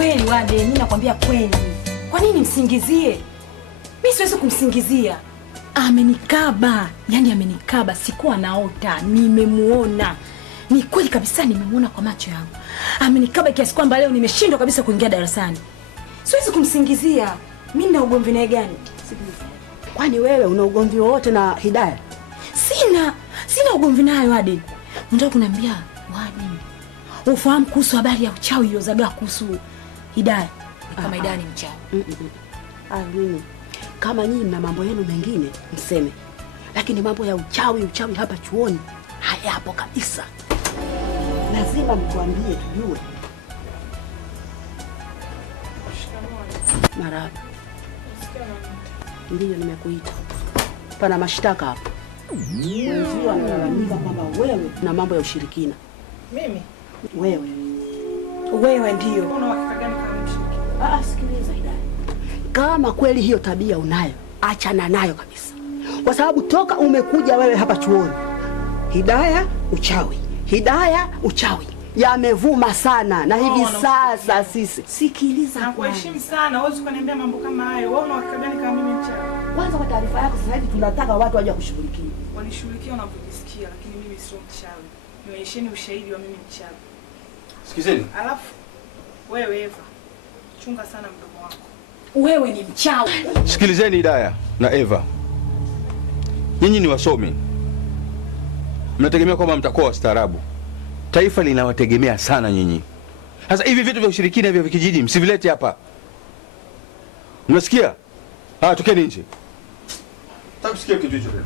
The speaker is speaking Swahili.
kweli Wade, mimi nakwambia kweli. Kwa nini msingizie? Mimi siwezi kumsingizia. Amenikaba, yani amenikaba, sikuwa naota, nimemuona. Ni kweli kabisa nimemuona kwa macho yangu. Amenikaba kiasi kwamba leo nimeshindwa kabisa kuingia darasani. Siwezi kumsingizia. Mimi na ugomvi naye gani? Kwani wewe una ugomvi wote na Hidaya? Sina ugomvi naye Wade. Unataka kuniambia Wade, ufahamu kuhusu habari ya uchawi iliyozagaa kuhusu Hidaya? Kama Hidaya ni mchawi. Mimi kama nyinyi mna mambo yenu mengine mseme. Lakini mambo ya uchawi hapa chuoni hayapo kabisa. Lazima mtuambie tujue. Marahaba. Ndiyo nimekuita. Pana mashtaka hapa. Wenzio wanalalamika kwamba wewe na mambo ya ushirikina. Mimi? Wewe ndio. Una hakika gani kama mshirikina? Sikiliza Hidaya. Kama kweli hiyo tabia unayo, achana nayo kabisa. Kwa sababu toka umekuja wewe hapa chuoni, Hidaya uchawi yamevuma sana na hivi sasa sisi. Sikiliza, nakuheshimu sana, huwezi kuniambia mambo kama hayo. Wewe una hakika gani kama mimi mchawi? Kwanza kwa taarifa yako, sasa hivi tunataka watu waje kushughulikia. Wanishughulikia unavyojisikia, lakini mimi sio mchawi. Nionyesheni ushahidi wa mimi mchawi. Sikizeni. Alafu wewe Eva, chunga sana mdomo wako. Wewe ni mchawi. Sikilizeni Hidaya na Eva. Nyinyi ni wasomi. Mnategemea kwamba mtakuwa wastaarabu. Taifa linawategemea sana nyinyi. Sasa hivi vitu vya ushirikina vya kijiji msivilete hapa. Mnasikia? Tokeni nje. Takusikia kitu hicho tena.